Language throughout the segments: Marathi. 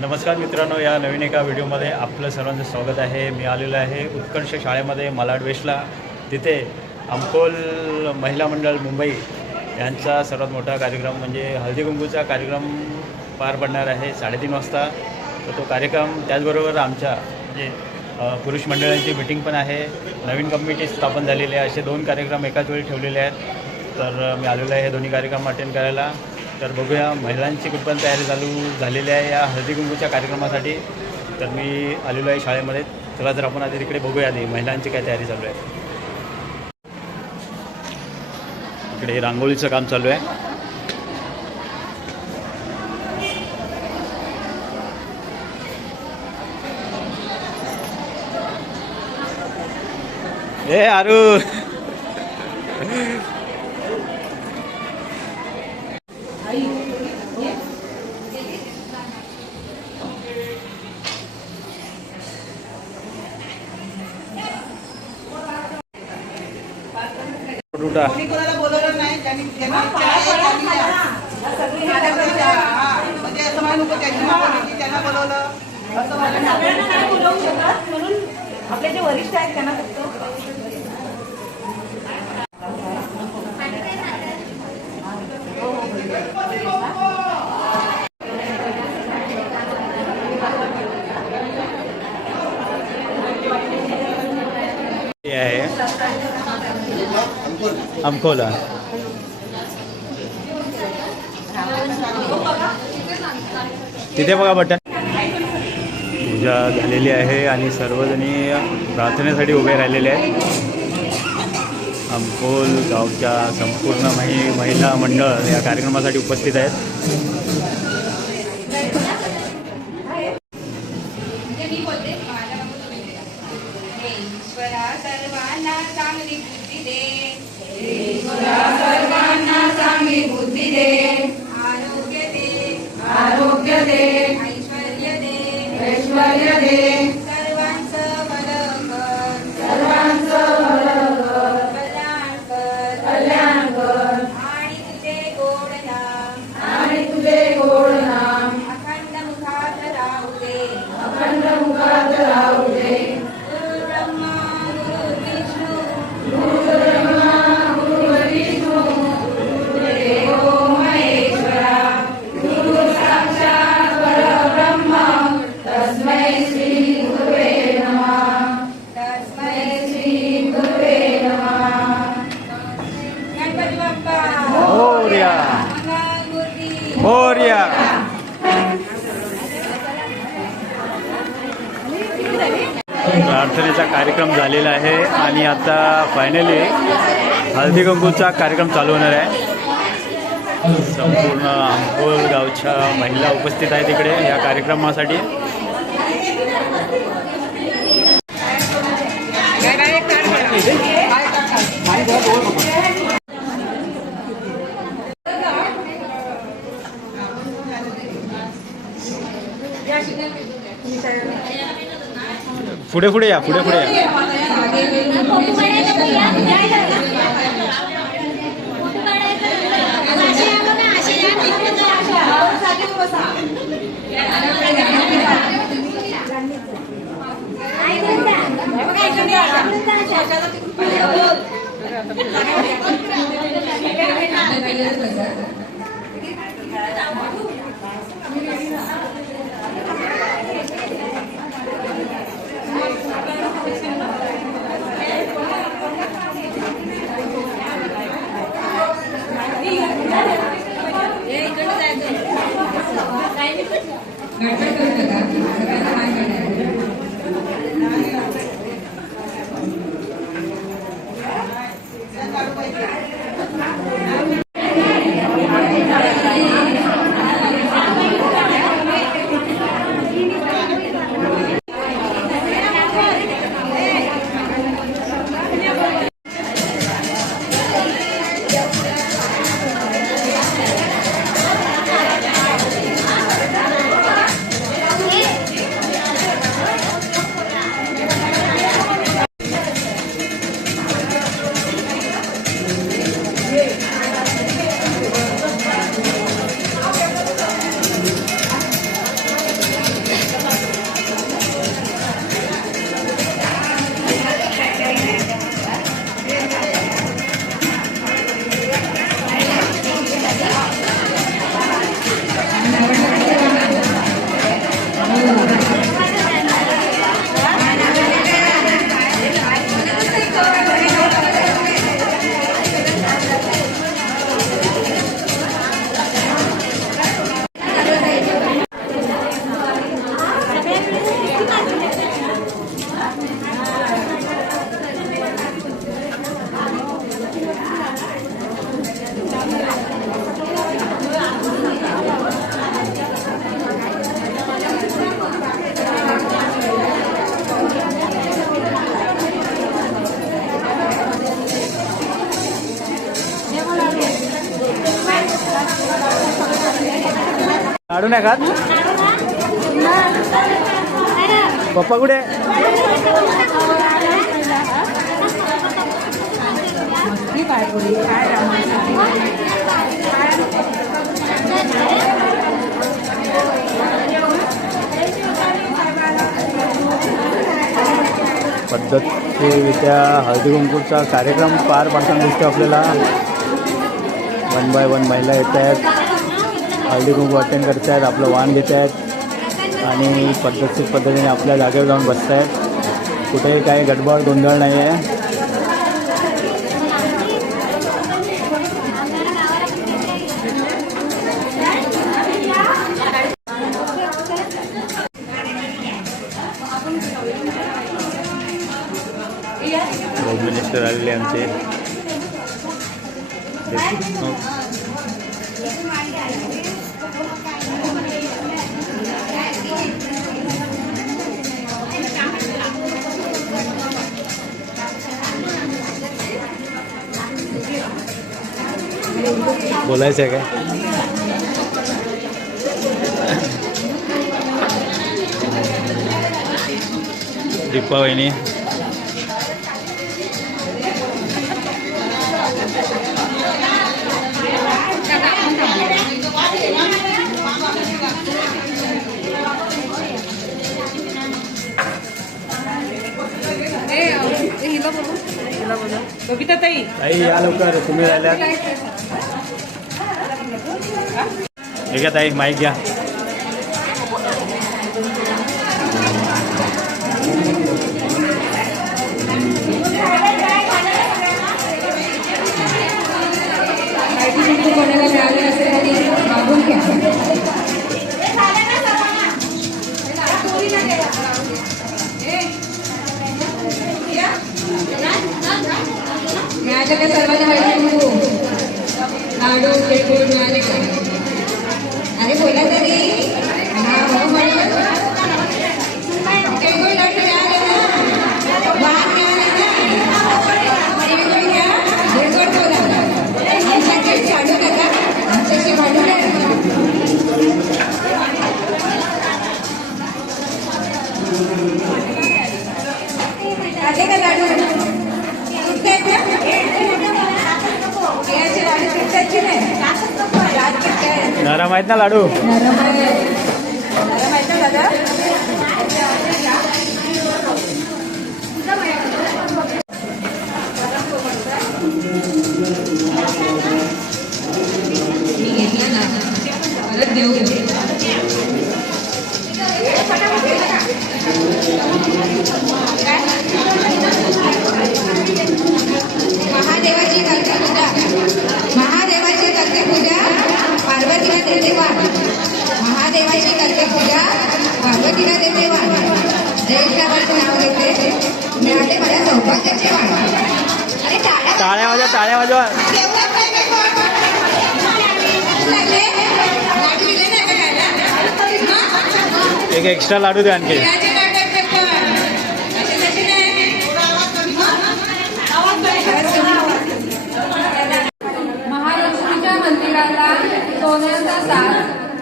नमस्कार मित्रांनो, या नवीन एका व्हिडिओमध्ये आपलं सर्वांचं स्वागत आहे। मी आलेलो आहे उत्कर्ष शाळेमध्ये मालाड वेस्टला। तिथे अंकोल महिला मंडळ मुंबई यांचा सर्वात मोठा कार्यक्रम म्हणजे हळदी कुंकूचा कार्यक्रम पार पडणार आहे 3:30 वाजता। तर तो कार्यक्रम त्याचबरोबर आमच्या म्हणजे पुरुष मंडळांची मीटिंग पण आहे। नवीन कमिटी स्थापन झालेली आहे। असे 2 कार्यक्रम एकाच वेळी ठेवलेले आहेत। तर मी आलेलो आहे हे दोन्ही कार्यक्रम अटेंड करायला। तर बघूया महिलांची कुठपर्यंत तयारी चालू झालेली आहे या हळदी कुंकूच्या कार्यक्रमासाठी। तर मी आलेलो आहे शाळेमध्ये। चला तर आपण आधी तिकडे बघूया आधी महिलांची काय तयारी चालू आहे। इकडे रांगोळीचं काम चालू आहे। ए आरू रुटा कोणाला बोलवलं नाही त्यांनी म्हणजे असं म्हणू नको त्यांना बोलवलं असं सगळ्यांना नाही बोलवू शकत म्हणून आपले जे वरिष्ठ आहेत त्यांना फक्त आहे अंकोला। तिथे बघा बटन। पूजा झालेली आहे आणि सर्वजणी प्रार्थनेसाठी उभे राहिलेले आहेत। अंकोल गावच्या संपूर्ण महिला मंडळ या कार्यक्रमासाठी उपस्थित आहेत। सर्वांना चांगली बुद्धी दे, सर्वांना चांगली बुद्धी दे, आरोग्य दे, ऐश्वर्य दे, सर्वांचं भलं कर, कल्याण कर, आणि तुझे गोड नाम अखंड मुखात राहू दे, मोरया। प्रार्थनेचा कार्यक्रम झालेला आहे आणि आता फायनली हळदी कुंकूचा कार्यक्रम चालू होणार आहे। संपूर्ण अंकोल गावच्या महिला उपस्थित आहेत इकडे या कार्यक्रमासाठी। पुढे या लाडू नाही खात? पप्पा कुठे? पद्धतशीरित्या हळदी कुंकूचा कार्यक्रम पार पाडताना दिसतो आपल्याला. 1 बाय 1 महिला येत आहेत, हळदी कुंकू अटेंड करत आहेत, आपलं वाण घेत आहेत आणि पद्धतशीर पद्धतीने आपल्या जागेवर जाऊन बसत आहेत. कुठेही काही गडबड गोंधळ नाही आहे. होम मिनिस्टर आलेले आमचे. बोलायचं आहे काय? दीपा वहिनी बबिता ताई ताई या लवकर, तुम्ही राहिल्यात. हे घ्या ताई, माईक घ्या. कोणाला मिळाले असेल तरी मागून घ्या. मिळाले का सर्वांना? हळदी लाडू तिळगुळ मिळाले का? अरे बोला तरी. हा हो म्हणून तिळगुळ लाडू मिळाले ना? वाण मिळाले ना? तिळगुळ घ्या, तिळगुळ बोला. आमच्याकडे चालू नका, आमच्याशी भांडू नका. आले का लाडू? तुटतात ना? केळ्याचे लाडू तुटतात की नाही? नरम आहेत ना लाडू? नरम आहे. नरम आहे ना दादा? मी घेतला ना, परत देऊ. महादेवाची करते पूजा, महादेवाची करते पूजा, पार्वतीला देते वाण. महादेवाची करते पूजा, पार्वतीला देते वाण. जयश्रावणचं नाव घेते, मिळाले मला सौभाग्याचे वाण. अरे टाळ्या वाजवा, टाळ्या वाजवा. लाडू दिले नाही का खायला? एक एक्स्ट्रा लाडू द्या आणखी. महालक्ष्मीच्या मंदिराला सोन्याचा साज,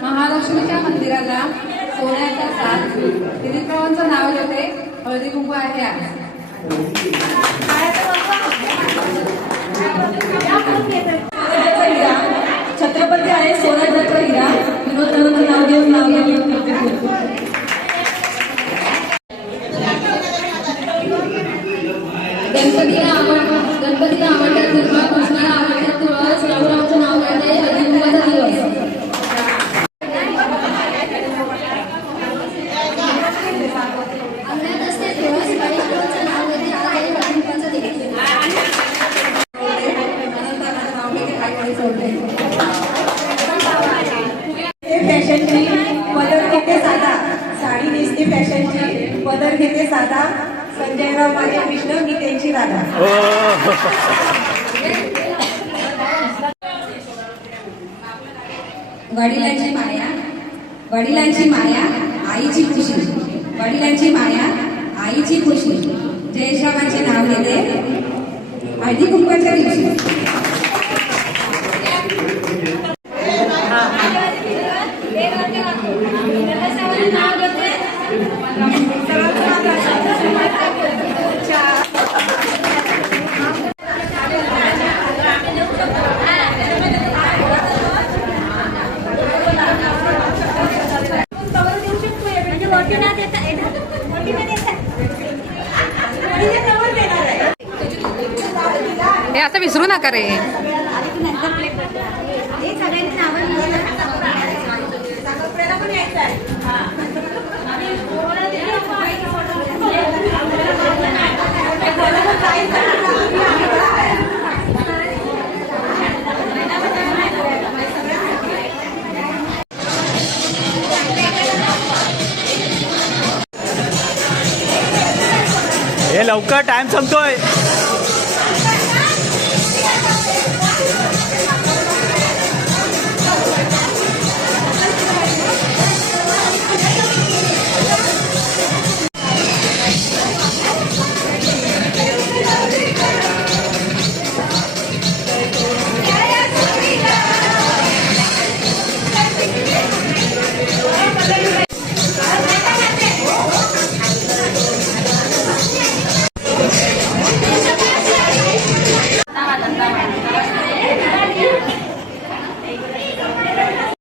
महालक्ष्मीच्या मंदिराला सोन्याचा साज. दिलीपरावांचं नाव घेते, हळदी कुंकू आहे आज. छत्रपती आहे सोन्याचा हिरा. विनोदांचं नाव घेऊन गणपतीला आवडतात दुर्गा, कृष्णाला आवडतात तुळस, रामरावचं नाव घेते, हळदी कुंकूचा दिवस. अंगणात असते तुळस, रामरावचं नाव घेते, हळदी कुंकूचा दिवस. फॅशनची पदर घेते साधा, साडी नेसते फॅशनची, पदर घेते साधा. संजयराव माझे कृष्ण, मी त्यांची राधा. वडिलांची माया, वडिलांची माया, आईची खुशी. वडिलांची माया, आईची खुशी. जयश्रावांचे नाव घेते, हळदी कुंकवाच्या दिवशी. हे असं विसरू नका रे. साखरपुड्याला पण यायचं आहे. हे लवकर टाइम संपतोय.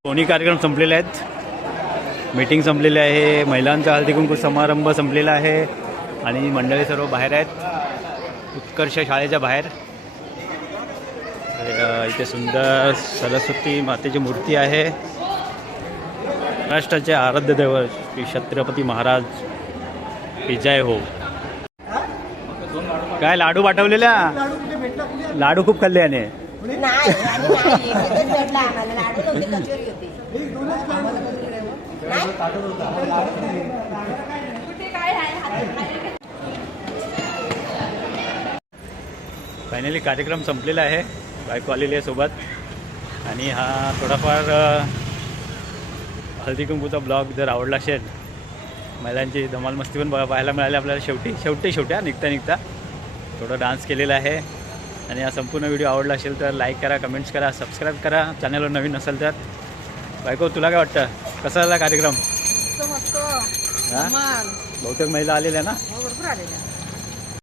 दोन्ही कार्यक्रम संपलेले आहेत. मीटिंग संपलेली आहे. महिलांचा हळदी कुंकू समारंभ संपलेला आहे आणि मंडळी सर्व बाहेर आहेत, उत्कर्ष शाळेच्या बाहेर. इथे सुंदर सरस्वती मातेची मूर्ती आहे. महाराष्ट्राचे आराध्य दैवत श्री छत्रपती महाराज की जय हो. काय लाडू पाठवलेल्या? लाडू खूप खाल्ले याने. फायनली कार्यक्रम संपलेला आहे. बायको आलेली आहे सोबत आणि हा थोडाफार हळदी कुंकूचा ब्लॉग जर आवडला असेल, महिलांची धमाल मस्ती पण पाहायला मिळाली आपल्याला. शेवटी निघता थोडं डान्स केलेला आहे. आणि हा संपूर्ण व्हिडिओ आवडला असेल तर लाईक करा, कमेंट्स करा, सबस्क्राईब करा. चॅनलवर नवीन असेल तर. बायको तुला काय वाटतं, कसा झाला कार्यक्रम? मस्त हां, बहुतेक महिला आलेल्या ना? भरपूर आलेल्या.